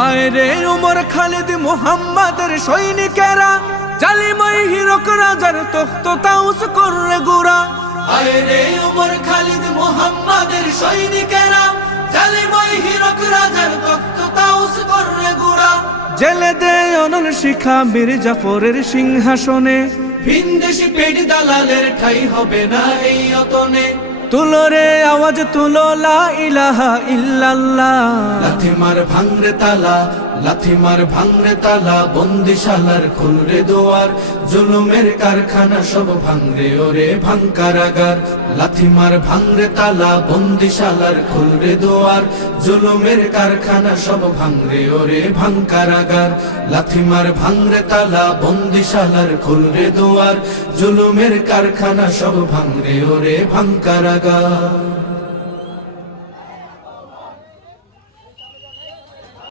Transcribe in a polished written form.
আয় রে উমর খালিদ মুহাম্মাদের সৈনিকেরা, জালিমাই হিরক রাজার তখ্ত তাউস করে গোরা। আয় রে উমর খালিদ মুহাম্মাদের সৈনিকেরা, জালিমাই হিরক রাজার তখ্ত তাউস করে গোরা। জেলে দে অনল শিখা মীর জাফরের সিংহাসনে, ভিনদেশি পেট দালালের ঠাই হবে না এই অতনে। তুলো রে আওয়াজ তুলো লা ইলাহা ইল্লাল্লাহ। লাথি মার ভাঙরে তালা, লাথি মার ভাঙরে তালা, বন্দিশালার খুলরে দোয়ার, জুলুমের কারখানা সব ভাঙরে ওরে ভাঙ কারাগার। লাথি মার ভাঙরে তালা, বন্দিশালার খুলরে দোয়ার, জুলুমের কারখানা সব ভাঙরে ওরে ভাঙ কারাগার। লাথি মার ভাঙরে তালা, বন্দিশালার খুলরে দোয়ার, জুলুমের কারখানা সব ভাঙরে ওরে ভাঙ কারাগার।